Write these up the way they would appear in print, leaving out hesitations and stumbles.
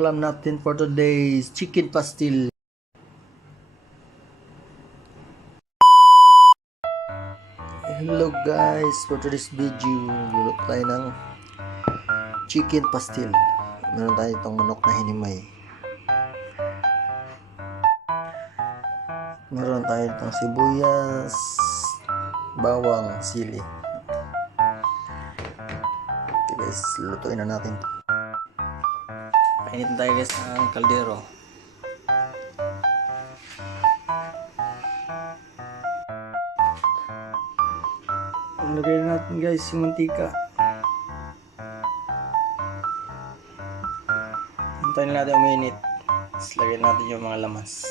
ulam natin for today is chicken pastil. Hello guys, for today's video, luluto tayo ng chicken pastil. Meron tayo itong manok na hinimay. Meron tayo itong sibuyas, bawang, sili. Okay guys, lulutuin na natin. Painitin tayo guys ng kaldero. Lagay na natin guys yung mantika. Hintayin natin uminit. Tapos lagyan natin yung mga lamas.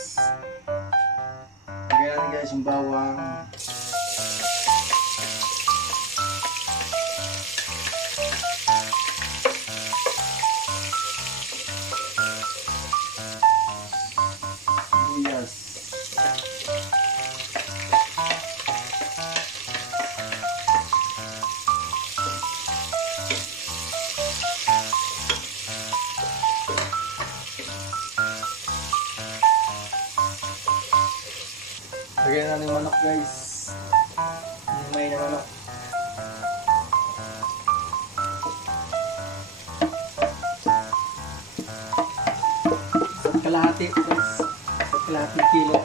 Lagyan natin guys yung bawang. Sibuyas. Lagyan natin yung manok guys. May na manok. Sa kalahati guys. Sa kalahati kilo.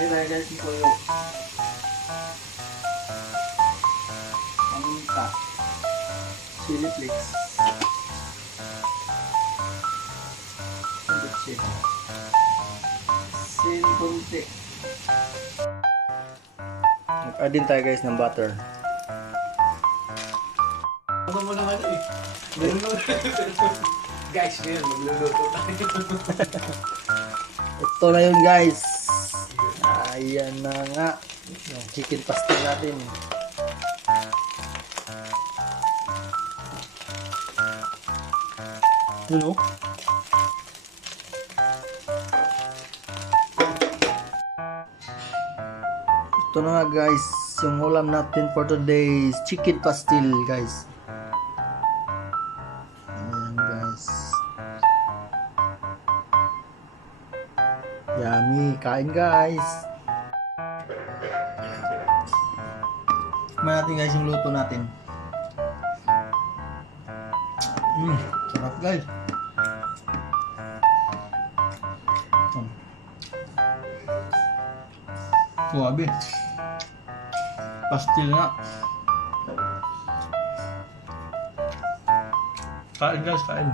Lagyan guys yung toyo. Paminta. Chili flakes. Sin konti. Mag-add din tayo guys ng butter. Ano mo naman eh? Guys, ngayon magluluto tayo. Ito na yun guys. Ayan na nga. Yung chicken pastil natin. Hello? Ito na nga guys. Yung ulam natin for today is chicken pastil guys. Ayan guys. Yummy. Kain guys. Tikman natin guys yung luto natin. Sarap guys. Suabe. Pastil nga. Kain guys, kain.